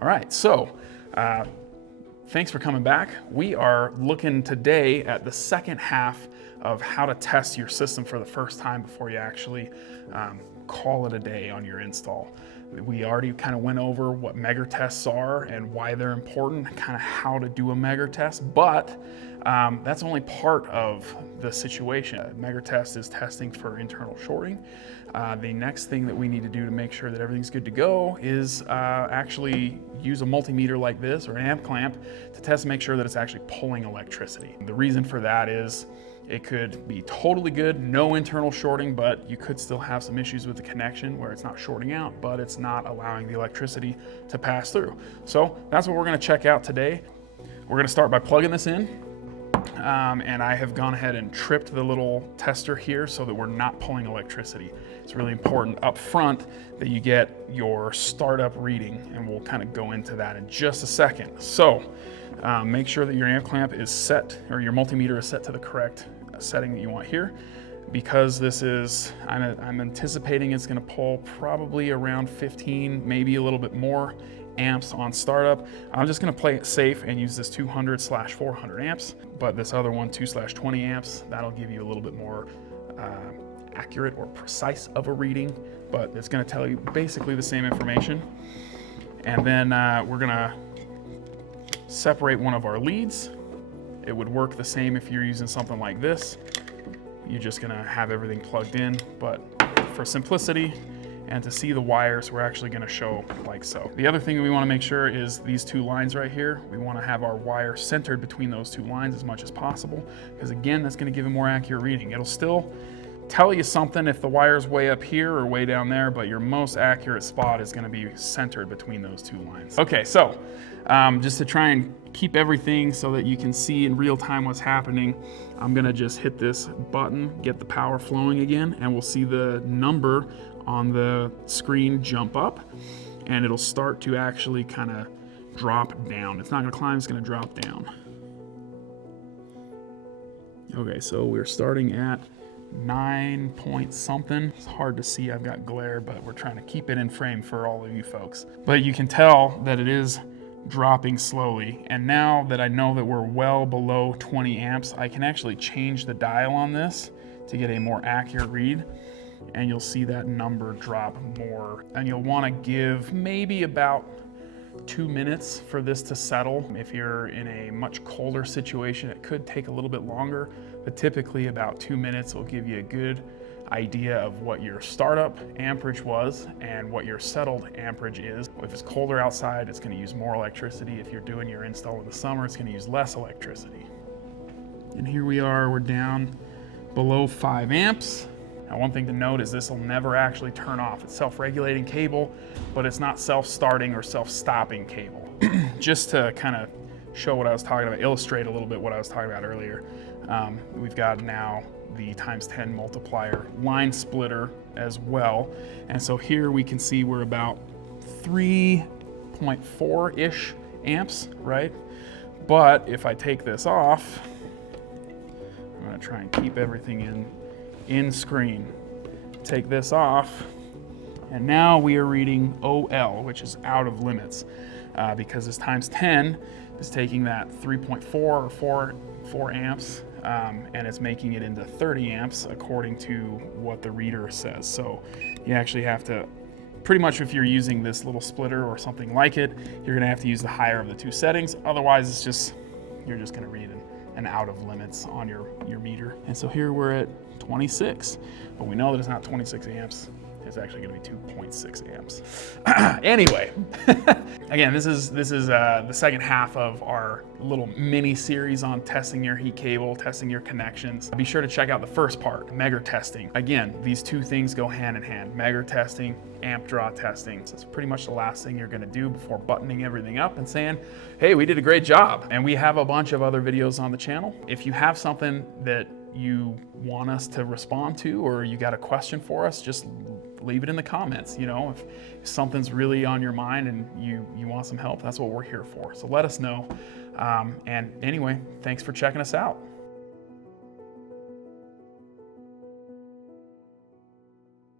All right, so thanks for coming back. We are looking today at the second half of how to test your system for the first time before you actually call it a day on your install. We already kind of went over what Megger tests are and why they're important, kind of how to do a Megger test, but that's only part of the situation. A Megger test is testing for internal shorting. The next thing that we need to do to make sure that everything's good to go is actually use a multimeter like this or an amp clamp to test and make sure that it's actually pulling electricity. The reason for that is it could be totally good, no internal shorting, but you could still have some issues with the connection where it's not shorting out, but it's not allowing the electricity to pass through. So that's what we're gonna check out today. We're gonna start by plugging this in. And I have gone ahead and tripped the little tester here so that we're not pulling electricity. It's really important up front that you get your startup reading, and we'll kind of go into that in just a second. So make sure that your amp clamp is set, or your multimeter is set to the correct setting that you want here. Because this is, I'm anticipating it's gonna pull probably around 15, maybe a little bit more amps on startup. I'm just gonna play it safe and use this 200/400 amps, but this other one, 2/20 amps, that'll give you a little bit more accurate or precise of a reading, but it's gonna tell you basically the same information. And then we're gonna separate one of our leads. It would work the same if you're using something like this. You're just gonna have everything plugged in, but for simplicity and to see the wires, we're actually gonna show like so. The other thing that we wanna make sure is these two lines right here. We wanna have our wire centered between those two lines as much as possible, because again, that's gonna give a more accurate reading. It'll still tell you something if the wire's way up here or way down there, but your most accurate spot is gonna be centered between those two lines. Okay, so just to try and keep everything so that you can see in real time what's happening, I'm gonna just hit this button, get the power flowing again, and we'll see the number on the screen jump up, and it'll start to actually kind of drop down. It's not gonna climb, it's gonna drop down. Okay, so we're starting at 9 point something. It's hard to see, I've got glare, but we're trying to keep it in frame for all of you folks. But you can tell that it is dropping slowly. And now that I know that we're well below 20 amps, I can actually change the dial on this to get a more accurate read. And you'll see that number drop more. And you'll want to give maybe about 2 minutes for this to settle. If you're in a much colder situation, it could take a little bit longer, but typically about 2 minutes will give you a good idea of what your startup amperage was and what your settled amperage is. If it's colder outside, it's going to use more electricity. If you're doing your install in the summer, it's going to use less electricity. And here we are, we're down below 5 amps. Now, one thing to note is this will never actually turn off. It's self-regulating cable, but it's not self-starting or self-stopping cable. Just to kind of show what I was talking about, illustrate a little bit what I was talking about earlier. We've got now the ×10 multiplier line splitter as well. And so here we can see we're about 3.4-ish amps, right? But if I take this off, I'm gonna try and keep everything in screen. Take this off, and now we are reading OL, which is out of limits, because this ×10 is taking that 3.4 or 4 amps, and it's making it into 30 amps according to what the reader says. So you actually have to, pretty much if you're using this little splitter or something like it, you're gonna have to use the higher of the two settings. Otherwise, it's just, you're just gonna read an out of limits on your meter. And so here we're at 26, but we know that it's not 26 amps. It's actually going to be 2.6 amps. Anyway, again, this is the second half of our little mini series on testing your heat cable, testing your connections. Be sure to check out the first part, Megger testing. Again, these two things go hand in hand. Megger testing, amp draw testing. So it's pretty much the last thing you're going to do before buttoning everything up and saying, hey, we did a great job. And we have a bunch of other videos on the channel. If you have something that you want us to respond to, or you got a question for us, just leave it in the comments. You know, if something's really on your mind and you want some help, that's what we're here for. So let us know. And anyway, thanks for checking us out.